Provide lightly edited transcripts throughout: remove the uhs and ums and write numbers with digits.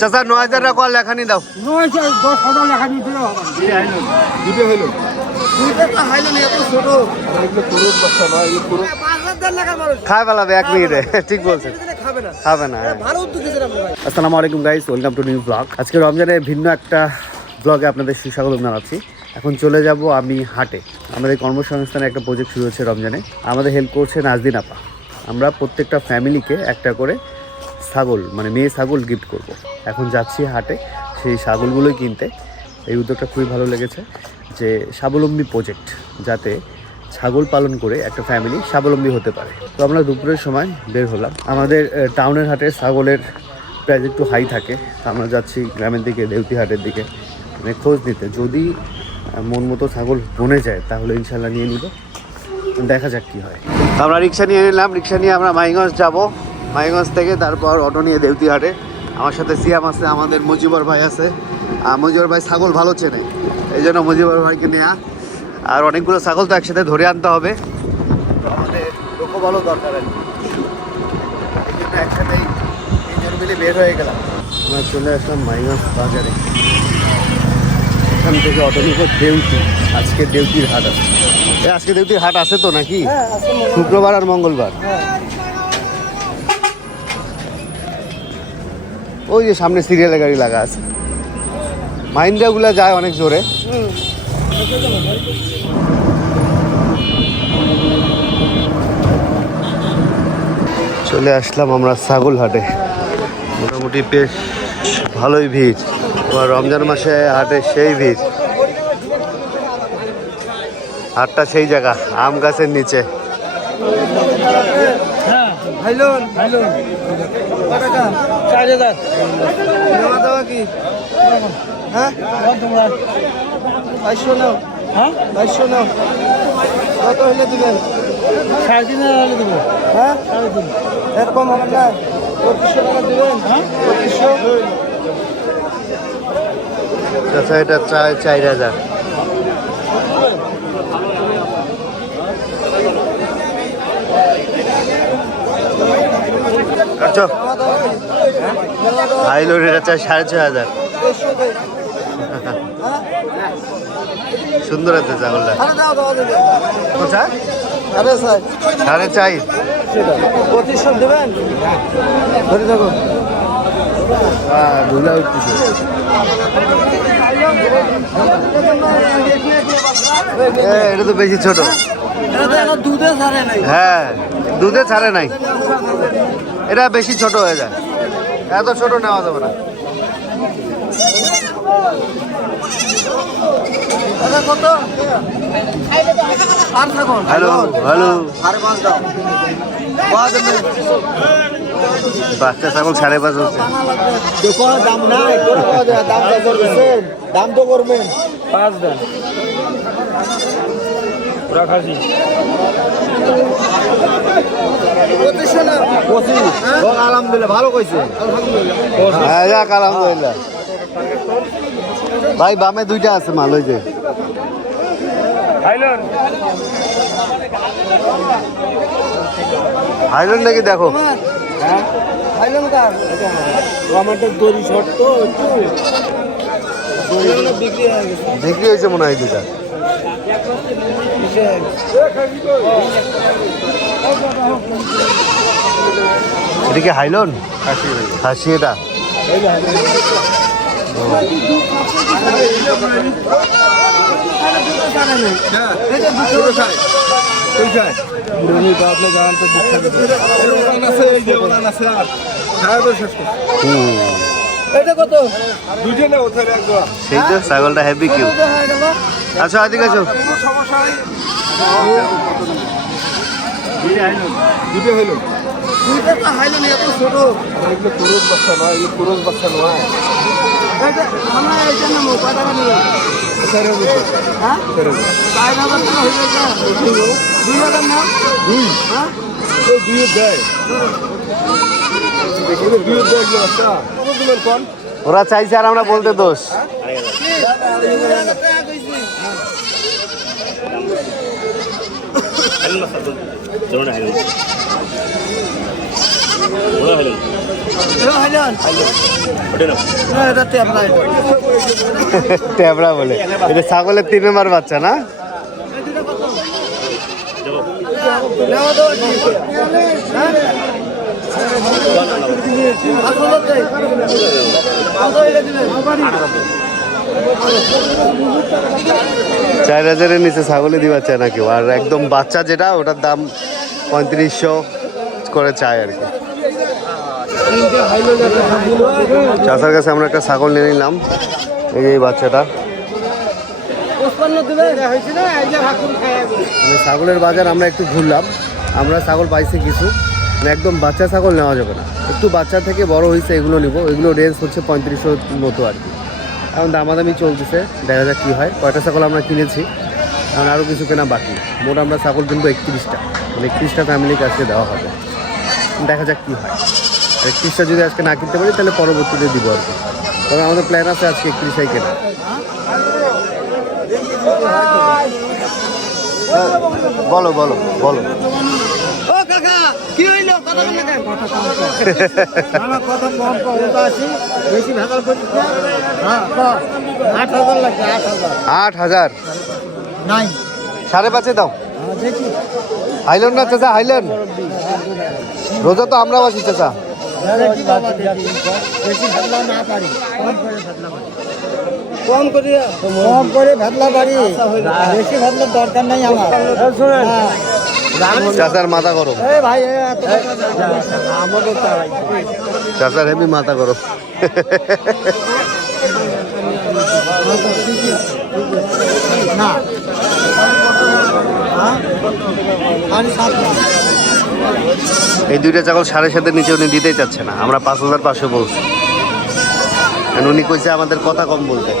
চাচা 9000 টাকা লেখানি দাও। 9000 লেখানি দিল দুটো হইলো দুটো তো হইলো না এত ছোট এগুলো পুরুষ বাচ্চা না এই পুরুষ 5000 টাকা মানুষ খাই ফেলাবে 1 মিনিটে ঠিক বলছেন খাবে না ভালো উদ্যোগ দিয়েছেন আপনি ভাই। আসসালামু আলাইকুম guys, welcome to new blog. আজকে রমজানের ভিন্ন একটা ব্লগে আপনাদের সুস্বাগত জানাচ্ছি। এখন চলে যাব আমি হাটে। আমাদের কর্মসংস্থানে একটা প্রজেক্ট শুরু হচ্ছে রমজানে। আমাদের হেল্প করছে নাজদিন আপা। আমরা প্রত্যেকটা ফ্যামিলিকে একটা করে ছাগল মানে মেয়ে ছাগল গিফট করব। এখন যাচ্ছি হাটে সেই ছাগলগুলোই কিনতে। এই উদ্যোগটা খুবই ভালো লেগেছে যে স্বাবলম্বী প্রজেক্ট, যাতে ছাগল পালন করে একটা ফ্যামিলি স্বাবলম্বী হতে পারে। তো আমরা দুপুরের সময় বের হলাম। আমাদের টাউনের হাটে ছাগলের প্রাইস একটু হাই থাকে, তো আমরা যাচ্ছি গ্রামের দিকে, দেউতি হাটের দিকে মানে খোঁজ নিতে। যদি মন মতো ছাগল বনে যায় তাহলে ইনশাল্লাহ নিয়ে নিব, দেখা যাক কী হয়। আমরা রিক্সা নিয়ে নিলাম। রিক্সা নিয়ে আমরা মাইগঞ্জ যাব। মাইগঞ্জ থেকে তারপর অটো নিয়ে দেউতি হাটে। আমার সাথে সিয়াম আছে, আমাদের মজিবর ভাই আছে। আর মজিবর ভাই ছাগল ভালো চেনে, এই জন্য মজিবর ভাইকে নেওয়া। আর অনেকগুলো ছাগল তো একসাথে ধরে আনতে হবে, তো আমাদের লোকও ভালো দরকার আর কি। এই জন্য একসাথেই তিনজন মিলে বের হয়ে গেলাম। আমরা চলে আসলাম মাইগঞ্জ বাজারে। এখান থেকে অটো নিব দেউতি। আজকে দেউতির হাট আছে। আজকে দেউতির হাট আছে তো নাকি? শুক্রবার আর মঙ্গলবার। ওই যে সামনে সিরিয়ালের গাড়ি লাগা আছে। মাহিন্দ্রাগুলা যায় অনেক জোরে। চলে আসলাম আমরা ছাগল হাটে। মোটামুটি বেশ ভালোই ভিড়। রমজান মাসে হাটে সেই ভিড়। হাটটা সেই জায়গা আম গাছের নিচে। কত হইলে দিবেন? 3.5 দেবো। হ্যাঁ 3.5 এরকম হবে না। 2500 টাকা দিবেন। 2500। আচ্ছা, এটা চাই 4000। আচ্ছা হাইলোর এটা চাই 6500। সুন্দর আছে ছাগলটা। কোথায়? 4.5। 2500 দেবেন। ধরে থাকো। ধুলা উঠতেছে। এটা তো বেশি ছোট। দুধে ছাড়ে নাই। হ্যাঁ দুধে ছাড়ে নাই, এটা বেশি ছোট হয়ে যায়। এত ছোট নেওয়া যাবে না। হ্যালো হ্যালো, বাচ্চা ছাগল 5.5 হচ্ছে। দাম নাই, দাম তো করবেন 5 দেন। আলহামদুলিল্লাহ ভালো কইছে। আলহামদুলিল্লাহ ভাই, বামে 2টা আছে মাল। ওই যে হাইলন নাকি দেখো। বিক্রি হয়েছে মনে হয় 2টা। এদিকে হাইলন খাসি এটা। সেই তো ছাগলটা হেভি কিউ। আচ্ছা এদিকে আছো। দুটো হইলো দুটো তো হইলো না এত ছোট এগুলো পুরুষ বাচ্চা না এই পুরুষ বাচ্চা নয় এটা আমরা এই জন্য মোবাইল টাকা নিলাম স্যার হ্যাঁ স্যার 4000 টাকা হয়ে গেছে 2000 না 2 হ্যাঁ এই 2 দেয় দেখো 2 দেয় বাচ্চা কত দিবেন কোন ওরা চাইছে আর আমরা বলতে দোষ। ট্যাবড়া বলে, এটা ছাগলের 3 নম্বর বাচ্চা না? চার হাজারের নিচে ছাগলে দিবার চায় না কেউ, আর একদম বাচ্চা যেটা ওটার দাম 3500 করে চায় আর কি। চাচার কাছে আমরা একটা ছাগল নিয়ে নিলাম, এই যে এই বাচ্চাটা। মানে ছাগলের বাজার আমরা একটু ঘুরলাম, আমরা ছাগল পাইছি কিছু, মানে একদম বাচ্চা ছাগল নেওয়া যাবে না, একটু বাচ্চা থেকে বড় হয়েছে এগুলো নিব। এগুলো রেঞ্জ হচ্ছে 3500 মতো আর কি। এখন দামাদামি চলতেছে, দেখা যাক কী হয়। কয়টা ছাগল আমরা কিনেছি, কারণ আরও কিছু কেনা বাকি। মোট আমরা ছাগল কিনবো 31টা, মানে 31টা ফ্যামিলিকে আজকে দেওয়া হবে। দেখা যাক কী হয়। 31টা যদি আজকে না কিনতে পারি তাহলে পরবর্তীতে দিব আর কি। তবে আমাদের প্ল্যান আছে আজকে 31টাই কেনা। বলো বলো বলো। ও কাকা কি হইল? কথা বল না কেন? আমার কথা কম কম আছে, বেশি ভেজাল করিস না। হ্যাঁ 8000 লাগবে। 8000 নাই 5.5 দাও। দেখি হাইলেন না চাচা, হাইলেন। রোজা তো আমরাও আছি চাচা। দেখি বাবা দেখি, বেশি ভেজলা না পারি, কম করে ভেজলা পারি, বেশি ভেজলার দরকার নাই আমার। চাচার মাথা গরম, এ ভাই আমাদের চাচার হেভি মাথা গরম। না এই দুইটা ছাগল 7.5 নিচে উনি দিতেই চাচ্ছে না। আমরা 5500 বলছি, উনি কইছে আমাদের কথা কম বলতে।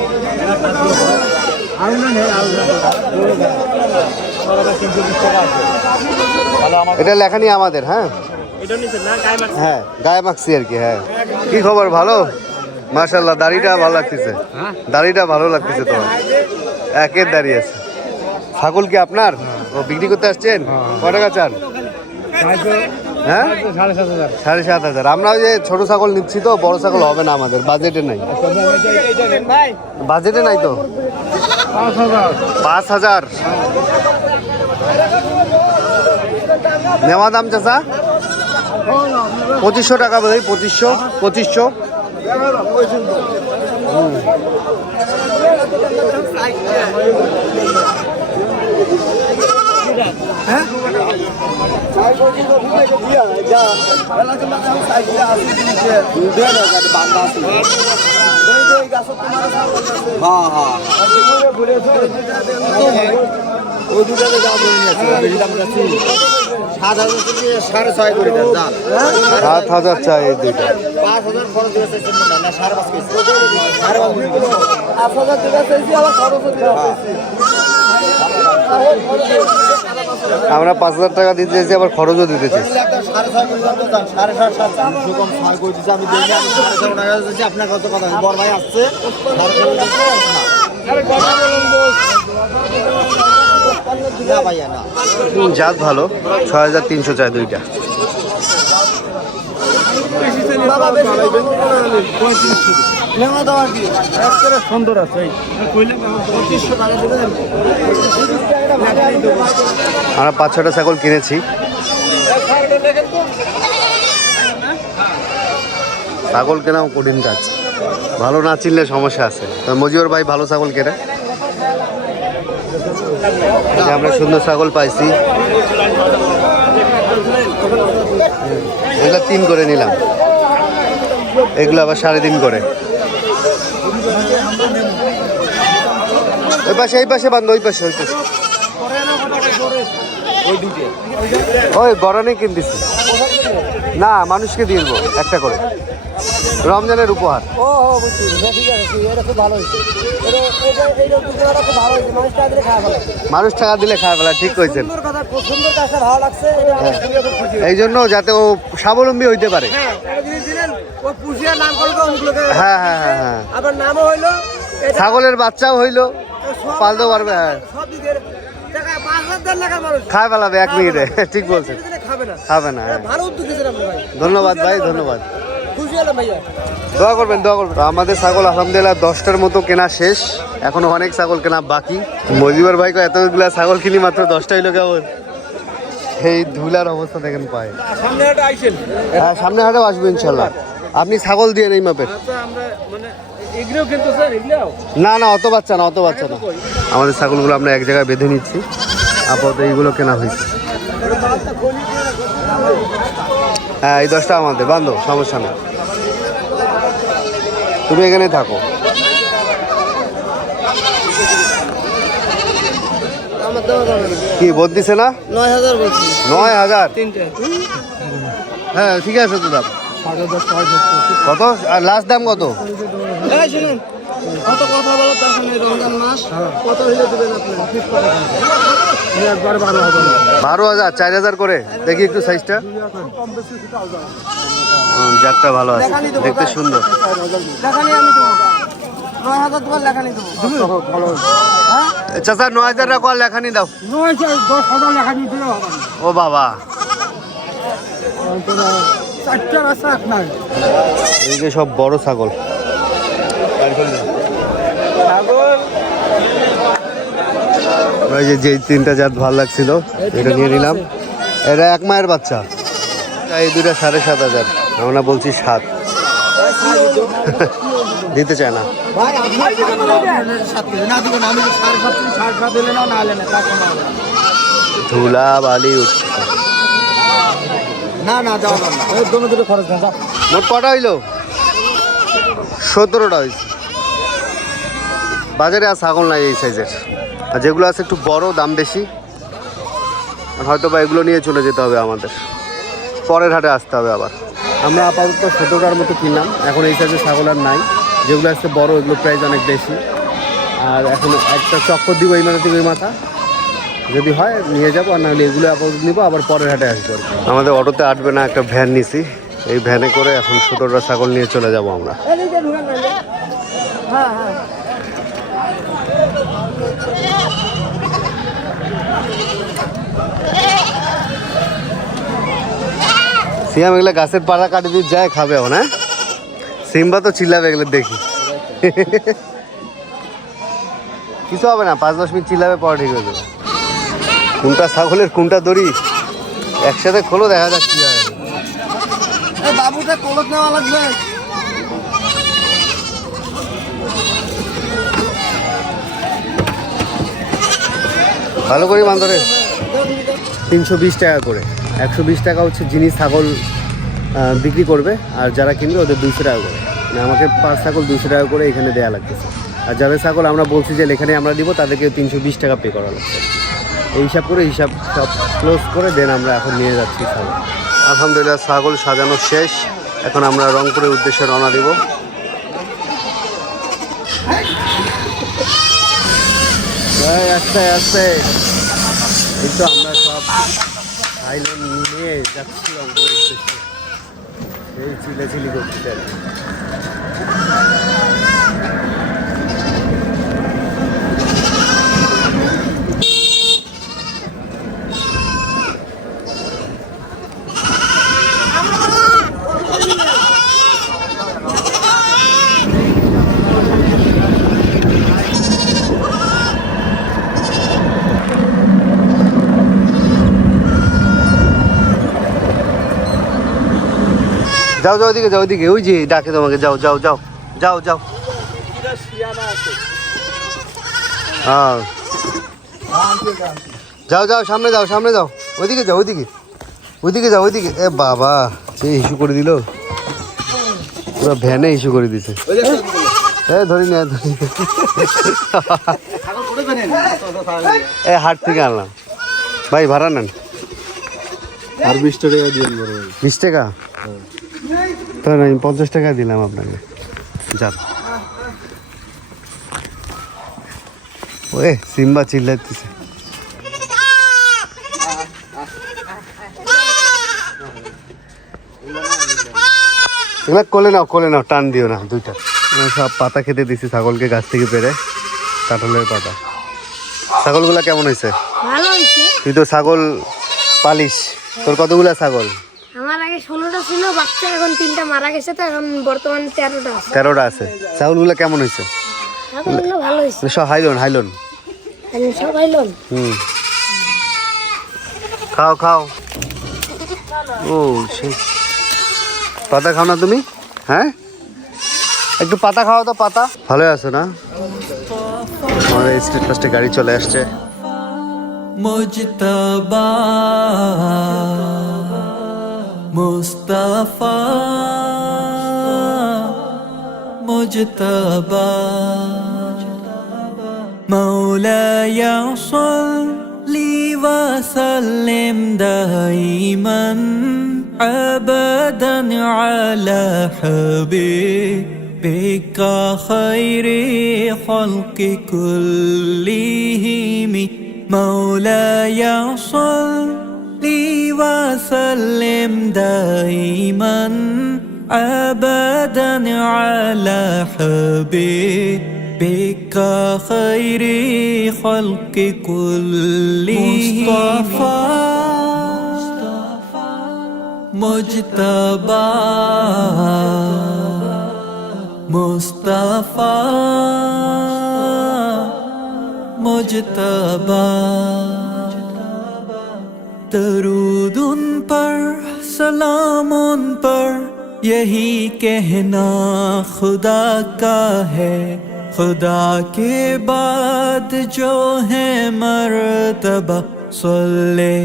এটা লেখানি আমাদের। হ্যাঁ হ্যাঁ গায়ে মাখছি আর কি। হ্যাঁ কি খবর? ভালো মাশাআল্লাহ। দাড়িটা ভালো লাগতেছে, দাড়িটা ভালো লাগতেছে তোমার। একের দাঁড়িয়ে আছে। ছাগল কি আপনার? ও বিক্রি করতে আসছেন? কয় টাকা চান? হ্যাঁ 7,500। আমরা ওই যে ছোট ছাগল নিচ্ছি তো, বড় ছাগল হবে না আমাদের, বাজেটে নাই। বাজেটে নাই তো। 5,000 নেওয়া দাম চাচা। 2500 টাকা বোধ হয়। 2500। ওই দুটাতে যা করে নিয়েছি, বেশি দাম যাচ্ছি 7,000 করে 6.5 করে দেন। 7,000 চাই এই দুইটা। 5,000 খরচ দিয়েছে না 5.5 কেজি 5,000 টাকা চাইছি, আবার খরচ দিতে হবে। আমরা 5,000 টাকা দিতে চাইছি, আবার খরচও দিতে চাইছি। 6.5 করে দাম তো দাম 6.5 কম 6 করে দিচ্ছি আমি, দেই না। আমি 6.5 টাকা দিচ্ছি। আপনার কত কথা বড় ভাই আসছে 6.5 কথা বলুন বস না ভাইয়া না। জাত ভালো। 6,300 চাই দুইটা। সুন্দর আছে আমরা 5-6টা ছাগল কিনেছি। ছাগল কেনাও কঠিন কাজ, ভালো না চিনলে সমস্যা আছে। মজিবর ভাই ভালো ছাগল কেনে। আমরা সুন্দর ছাগল পাইছি, এগুলো 3 করে নিলাম, এগুলো আবার 3.5 করে। ওই পাশে, এই পাশে বান্ধব, ওই পাশে, ওই পাশে। ওই গরনে কিনতেছি না, মানুষকে দিয়ে দেবো একটা করে, রমজানের উপহার। ও বুঝছি, ঠিক আছে, এটা খুব ভালো হয়েছে। ভালো হয়েছে, মানুষ টাকা দিলে খায় ফেলা। ঠিক কইছেন, সুন্দর কথা, খুব সুন্দর কাজটা ভালো লাগছে। এই জন্য যাতে ও স্বাবলম্বী হইতে পারে। হ্যাঁ হ্যাঁ হ্যাঁ হ্যাঁ, আবার নামও হইলো, ছাগলের বাচ্চাও হইলো, পালতে পারবে। হ্যাঁ সব দিকে টাকা 5,000 টাকা মানুষ খায় ফেলাবে 1 মিনিটে। ঠিক বলছেন। খাবে না। হবে না, হ্যাঁ। ভালো উদ্যোগ দিয়েছেন আপনি ভাই, ধন্যবাদ ভাই, ধন্যবাদ। খুশি হলাম ভাইয়া। দোয়া করবেন, দোয়া করবেন। আমাদের ছাগল আলহামদুলিল্লাহ 10টার মতো কেনা শেষ, এখনো অনেক ছাগল কেনা বাকি। মজিবর ভাই এতগুলা ছাগল কিনি মাত্র 10টা হইলো কেমন? এই ধুলার অবস্থা দেখেন পায়। সামনে হাটে আইছেন? হ্যাঁ, সামনে হাটেও আসবো ইনশাল্লাহ। আপনি ছাগল দিয়ে এই মাপের? আচ্ছা, আমরা মানে এগুলোও কিন্তু স্যার এগুলোও না না, অত বাচ্চা না, অত বাচ্চা না। আমাদের ছাগলগুলো আমরা এক জায়গায় বেঁধে নিচ্ছি, আপাতত এইগুলো কেনা হয়েছে। হ্যাঁ, এই 10টা আমাদের, বান্ধব, সমস্যা নেই, তুমি এখানে থাকো। আমার দেওয়া যাবে না। কি বলতেছে না? 9000 বলছি। 9000? তিনটে। হ্যাঁ, ঠিক আছে তো দাম। কত? আর লাস্ট দাম কত? এই শুনুন, কত কথা বলার দরকার নেই, রমজান মাস। কত হইলে দিবেন আপনি? 12,000, 4,000 করে। দেখি একটু সাইজটা। জাতটা ভালো আছে, দেখতে সুন্দর। লেখানি আমি দেবো, 9000 তোমার লেখানি দেবো। হ্যাঁ, চাচা 9,000 টাকা লেখানি দাও। 10,000 লেখানি দিলেও হবে না। ও বাবা, চারটা রাস্তা আপনার এইদিকে সব বড় ছাগল। ওই যে 3টা জাত ভালো লাগছিল, এটা নিয়ে নিলাম। এটা 1 মায়ের বাচ্চা। এই দুইটা 7,500, আমরা বলছি 7। দিতে চায় না। ভাই আপনি 7 না দিবেন, আমি 7.5 7.5 দিলে না, না হলে না, তা কোনো হবে না। ধুলা বালি উঠছে। না না যাও না, এই দোনো দুটো খরচ না, যাও। মোট কটা হইলো? 17টা হয়েছে। বাজারে আর ছাগল নাই এই সাইজের, আর যেগুলো আছে একটু বড়, দাম বেশি। হয়তো বা এগুলো নিয়ে চলে যেতে হবে আমাদের, পরের হাটে আসতে হবে আবার। আমরা আপাতত 17টার মতো কিনলাম, এখন এই সাইজের ছাগল আর নাই। যেগুলো আসছে বড়, এগুলো প্রাইস অনেক বেশি। আর এখন একটা চক্কর দিব এই মাথা থেকে ওই মাথা, যদি হয় নিয়ে যাবো, আর নাহলে এগুলো আপাতত নিবো, আবার পরের হাটে আসবো। আমাদের অটোতে আটবে না, একটা ভ্যান নিছি, এই ভ্যানে করে এখন 17টা ছাগল নিয়ে চলে যাব আমরা। হ্যাঁ হ্যাঁ, সিয়াম এগুলো গাছের পাড়া কাটি দিয়ে যায় খাবে এখন, হ্যাঁ? সিম্বা তো চিল্লাবে এগুলো দেখি। কিছু হবে না, 5-10 মিনিট চিল্লাবে, পরে ঠিক হয়ে যাবে। কোনটা ছাগলের কোনটা দড়ি একসাথে খোলো, দেখা যাক কি হয়। এই বাবুটা কলস নেওয়া লাগবে। ভালো করে বান্ধরে 320 টাকা করে, 120 টাকা হচ্ছে যিনি ছাগল বিক্রি করবে, আর যারা কিনবে ওদের 200 টাকা করে। মানে আমাকে 5 ছাগল 200 টাকা করে এখানে দেওয়া লাগতেছে। আর যাদের ছাগল আমরা বলছি যে এখানে আমরা দিব, তাদেরকে 320 টাকা পে করা লাগছে। এই হিসাব করে, হিসাব সব ক্লোজ করে দেন আমরা এখন নিয়ে যাচ্ছি ছাগল। আলহামদুলিল্লাহ ছাগল সাজানো শেষ, এখন আমরা রংপুরের উদ্দেশ্যে রওনা দিব। আস্তে আস্তে এই তো আমরা সব আইল্যান্ড নিয়ে যাচ্ছি রংপুরের উদ্দেশ্যে। এই চিলাচিলি করতে যাও, যাও ওইদিকে, যাও ওইদিকে, ওই যে ডাকে তোমাকে, যাও যাও যাও যাও যাও। হ্যাঁ, যাও যাও, সামনে যাও, সামনে যাও, ওইদিকে যাও, ওইদিকে ওইদিকে যাও, ওইদিকে। এ বাবা, সে ইস্যু করে দিল, পুরো ভ্যানে ইস্যু করে দিছে। ধরি না, ধরি এ হাট থেকে আনলাম ভাই, ভাড়া নেন। আর 20 টাকা দিয়ে দিন। 20 টাকা? তো আমি 50 টাকা দিলাম আপনাকে, যান। ওয়ে সিম্বা চিল্লাইতেছে। এগুলা কোলে নাও, টান দিও না, 2টা। সব পাতা খেতে দিছি ছাগলকে, গাছ থেকে পেরে, কাঁঠালের পাতা। ছাগলগুলা কেমন হয়েছে? ভালো হয়েছে। তুই তো ছাগল পালিস, তোর কতগুলা ছাগল? আমার আগে 16টা ছিল বাচ্চা, এখন 3টা মারা গেছে, তো এখন বর্তমান 13টা আছে। 13টা আছে। ছাগলগুলো কেমন হয়েছে? ছাগলগুলো ভালো হয়েছে, সব হাইলন হাইলন। আমি সবাই লোন। খাও খাও। ও সেই পাতা খাও না তুমি? হ্যাঁ, একটু পাতা খাও তো, পাতা। ভালো আছো না? আমাদের স্ট্রিট ফার্স্টে গাড়ি চলে আসছে। मुजतबा मुस्तफा मुजतबा मौलाया सल्ली व सल्लिम दाइमन अबदन अला हबीबिका खैरि खल्क़ि कुल्लिहिम مولاي صل وسلم دائما أبدا على حبيبك خير خلق كلهم مجتبى مصطفى मुजतबा दरूद उन पर सलाम उन पर यही कहना खुदा का है, खुदा के बाद जो है मर्तबा सल्ले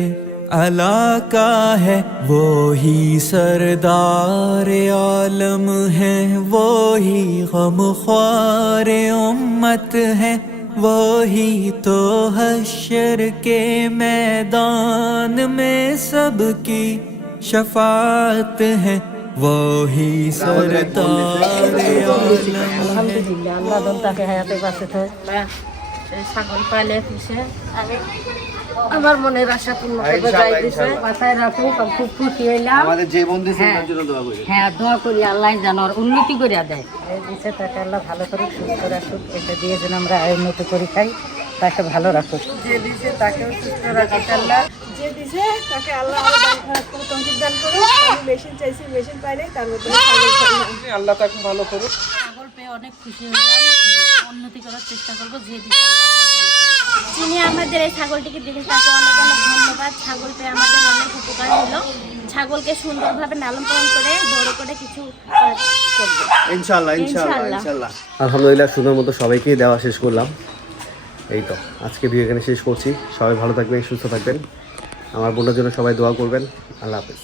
अला का है। वो ही सरदार आलम है, वो ही गमख्वार उम्मत है, वही तो हश्र के मैदान में सबकी शफाअत है, वही सरदार আলহামদুলিল্লাহ, আল্লাহ দলটাকে হায়াতে বাঁচে থাকে। ছাগল পালে খুশি, আমার মনের আশা পূর্ণ করবে, যাই দিছে মাথায় রাখুক। আমি খুব খুশি হইলাম। আমাদের যে বন্ধু তার জন্য দোয়া করি। হ্যাঁ, দোয়া করি আল্লাহ যেন ওর উন্নতি করে দেয়। এই দিছে তাকে আল্লাহ ভালো করুক, সুস্থ রাখুক। এটা দিয়ে যেন আমরা উন্নতি করি খাই, তাকে ভালো রাখুক। যে দিছে তাকেও সুস্থ রাখুক আল্লাহ। যে দিছে তাকে আল্লাহ আরো দান করুক, তৌফিক দান করুক। আমি মেশিন চাইছি, মেশিন পাইলে তার মধ্যে ছাগল পাইলাম। আল্লাহ তাকে ভালো করুক। ছাগল পেয়ে অনেক খুশি হলাম, উন্নতি করার চেষ্টা করবো। যে দিছে আল্লাহ ভালো করুক। যিনি আমাদের এই ছাগলটিকে দিলেন তাকে অনেক অনেক ধন্যবাদ। ছাগল পেয়ে আমাদের অনেক উপকার হলো। ছাগলকে সুন্দরভাবে লালন পালন করে বড় করে কিছু করবো ইনশাআল্লাহ ইনশাআল্লাহ ইনশাআল্লাহ। ইনশাআল্লাহ। আলহামদুলিল্লাহ, সুন্দর মতো সবাইকেই দেওয়া শেষ করলাম। এই তো আজকে ভিডিও এখানে শেষ করছি। সবাই ভালো থাকবেন, সুস্থ থাকবেন। আমার বোনের জন্য সবাই দোয়া করবেন। আল্লাহ হাফেজ।